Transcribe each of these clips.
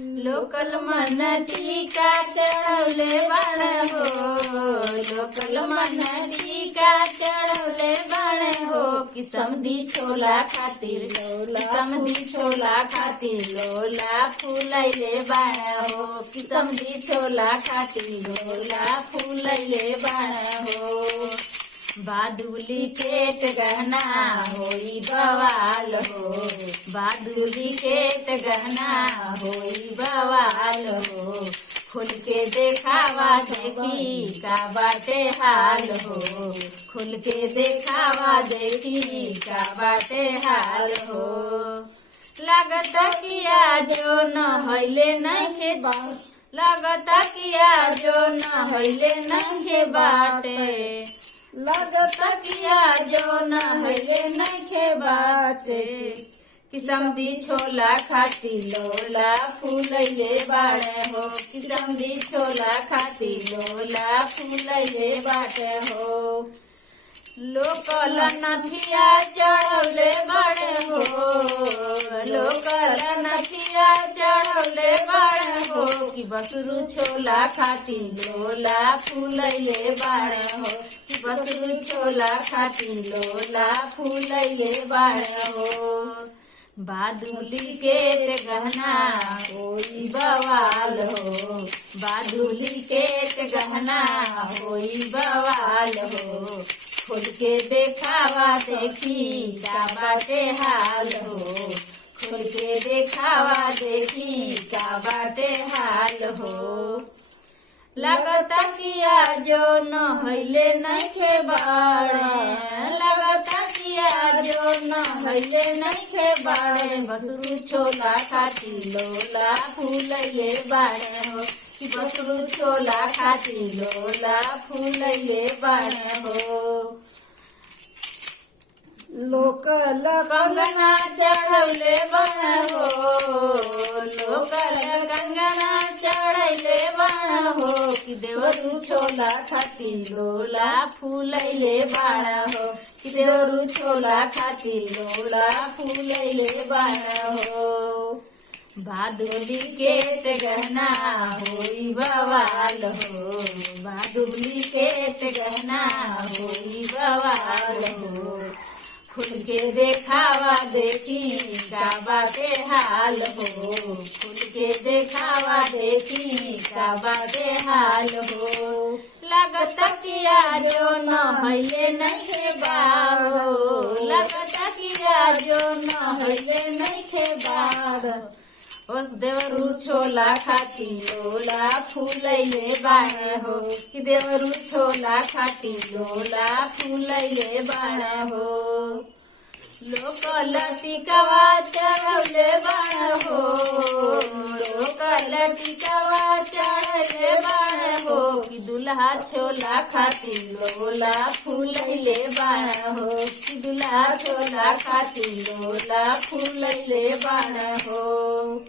Local मन टीका चढ़ौले बाणे हो, लोकल मन टीका चढ़ौले बाणे हो। कि समधी छोला खातिर लोला, समधी छोला खातिर लोला फूलैले बाणे हो। कि समधी छोला खातिर लोला फूलैले बाणे हो। बादुली केट गहना होई बवाल हो, बादुली केट गहना होई बवाल हो। खुल के देखावा देखी का बाटे हाल हो, खुल के देखावा देखी का बाटे हाल हो। लगत किया जो न हईले नइखे बाट, लगत किया जो न हईले नइखे बाटे, लगत किया जो न हईले नइखे बाटे। कि समधी छोला खाती लोला फूलैले बाटे हो, कि समधी छोला खाती लोला फूलैले बाटे हो। लोकल नथिया चढ़ौले बाटे हो, लोकल नथिया चढ़ौले बाटे हो। कि बसरू छोला खाती लोला फूलैले बाटे हो, कि बसरू छोला खाती लोला फूलैले बाटे हो। बादुली केट गहना होई बवाल हो, बादुली केट गहना होई बवाल हो। खुल के देखावा देखी का बाटे हाल हो, खुल के देखावा देखी का बाटे हाल हो। लगत किया जो न हईले नइखे बाड़े, लगत किया जो न हईले नइखे बाड़े। बसरू छोला खाती लोला फूलैले बाड़े हो, कि बसरू छोला खाती लोला फूलैले बाड़े हो। लोकल कंगना चढ़ौले बाड़े हो, लोकल कंगना चढ़ैले बाड़े हो। कि देवरू छोला खाती लोला फूलैले बाड़े हो, कि देवरू छोला खाती लोला फूलैले बाड़े हो। बादुली केट गहना होई बवाल हो, बादुली केट गहना होई बवाल हो। खुल के देखावा देखी का बाटे हाल हो, खुल के देखावा देखी का बाटे हाल हो। लगत किया जो न हईले नइखे बाड़ो, लगत किया जो न हईले नइखे बाड़ो। ओ देवरू छोला खाती लोला फूलैले बाड़े हो, कि देवरू छोला खाती लोला फूलैले बाड़े हो। लोकल टिकवा चढ़ौले बाड़े हो, लोकल टिकवा चढ़ौले बाड़े हो। कि दुल्हा छोला खाती लोला फूलैले बाड़े हो, कि दुल्हा छोला खाती लोला फूलैले बाड़े हो।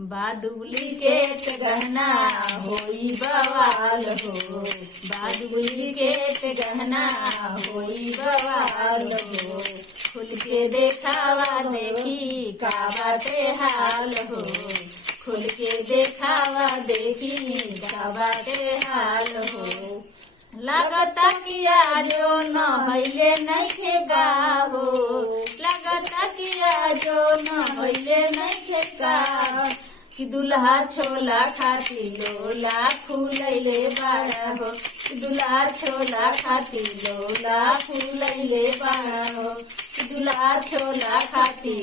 बादुली केट गहना होई बवाल हो, बादुली केट गहना होई बवाल हो। खुल के देखावा देखी का बाटे हाल हो, खुल के देखावा देखी का बाटे हाल हो। लगत किया जो न हईले नइखे गावो, लगत किया जो न हईले नइखे गावो। कि दुल्हा छोला खाती लोला फूलैले बाड़े हो, कि दुल्हा छोला खाती लोला फूलैले बाड़े हो, कि दुल्हा छोला खाती